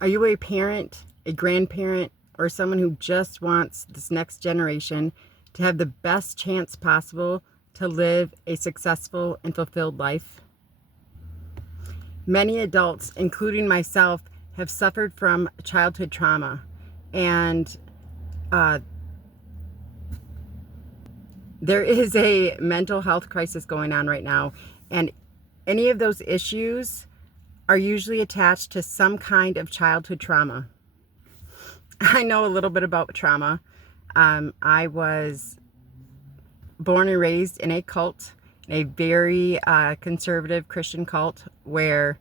Are you a parent, a grandparent, or someone who just wants this next generation to have the best chance possible to live a successful and fulfilled life? Many adults, including myself, have suffered from childhood trauma, and there is a mental health crisis going on right now, and any of those issues are usually attached to some kind of childhood trauma. I know a little bit about trauma. I was born and raised in a cult, a very conservative Christian cult where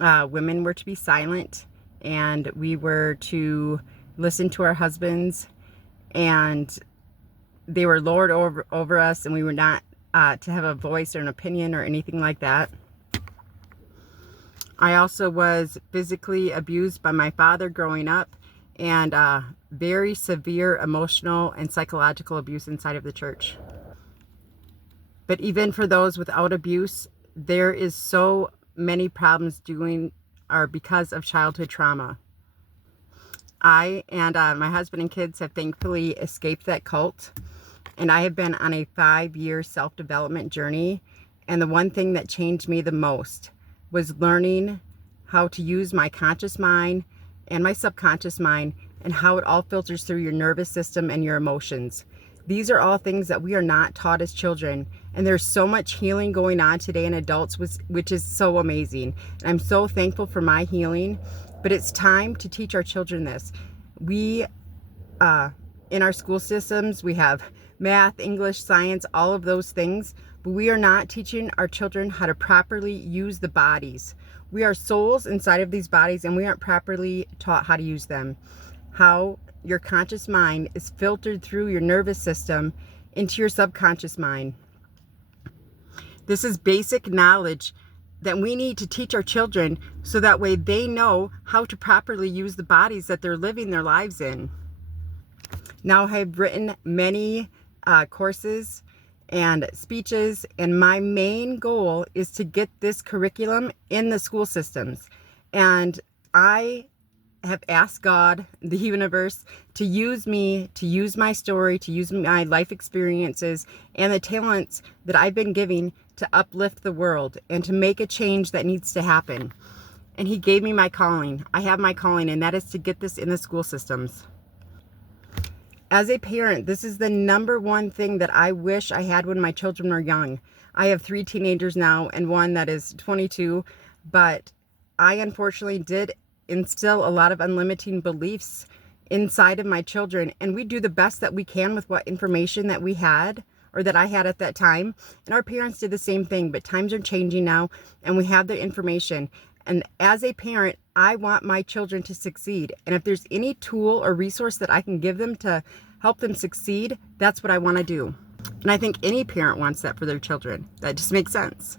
women were to be silent and we were to listen to our husbands, and they were lord over us, and we were not to have a voice or an opinion or anything like that. I also was physically abused by my father growing up, and very severe emotional and psychological abuse inside of the church. But even for those without abuse, there is so many problems because of childhood trauma. I and my husband and kids have thankfully escaped that cult, and I have been on a 5-year self-development journey, and the one thing that changed me the most was learning how to use my conscious mind and my subconscious mind, and how it all filters through your nervous system and your emotions. These are all things that we are not taught as children, and there's so much healing going on today in adults, which is so amazing. And I'm so thankful for my healing, but it's time to teach our children this. We, in our school systems, we have math, English, science, all of those things, but we are not teaching our children how to properly use the bodies. We are souls inside of these bodies, and we aren't properly taught how to use them. How your conscious mind is filtered through your nervous system into your subconscious mind. This is basic knowledge that we need to teach our children, so that way they know how to properly use the bodies that they're living their lives in. Now, I've written many courses and speeches, and my main goal is to get this curriculum in the school systems. And I have asked God, the universe, to use me, to use my story, to use my life experiences and the talents that I've been giving to uplift the world and to make a change that needs to happen. And He gave me my calling. I have my calling, and that is to get this in the school systems. As a parent, this is the number one thing that I wish I had when my children were young. I have 3 teenagers now and one that is 22, but I unfortunately did instill a lot of unlimiting beliefs inside of my children, and we do the best that we can with what information that we had, or that I had at that time, and our parents did the same thing. But times are changing now, and we have the information, and as a parent, I want my children to succeed, and if there's any tool or resource that I can give them to help them succeed, that's what I want to do. And I think any parent wants that for their children. That just makes sense.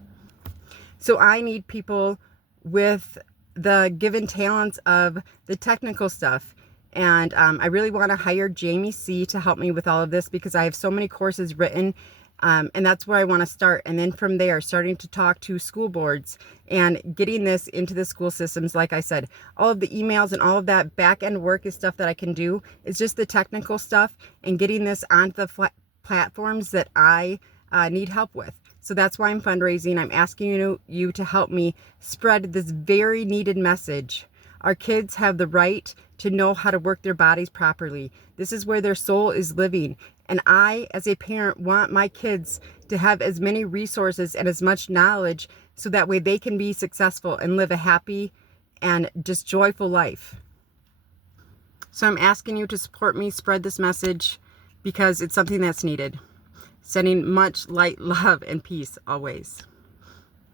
So I need people with the given talents of the technical stuff. And I really want to hire Jamie C. to help me with all of this, because I have so many courses written, and that's where I want to start. And then from there, starting to talk to school boards and getting this into the school systems. Like I said, all of the emails and all of that back end work is stuff that I can do. It's just the technical stuff and getting this onto the platforms that I need help with. So that's why I'm fundraising. I'm asking you to help me spread this very needed message. Our kids have the right to know how to work their bodies properly. This is where their soul is living. And I, as a parent, want my kids to have as many resources and as much knowledge, so that way they can be successful and live a happy and just joyful life. So I'm asking you to support me, spread this message, because it's something that's needed. Sending much light, love, and peace always.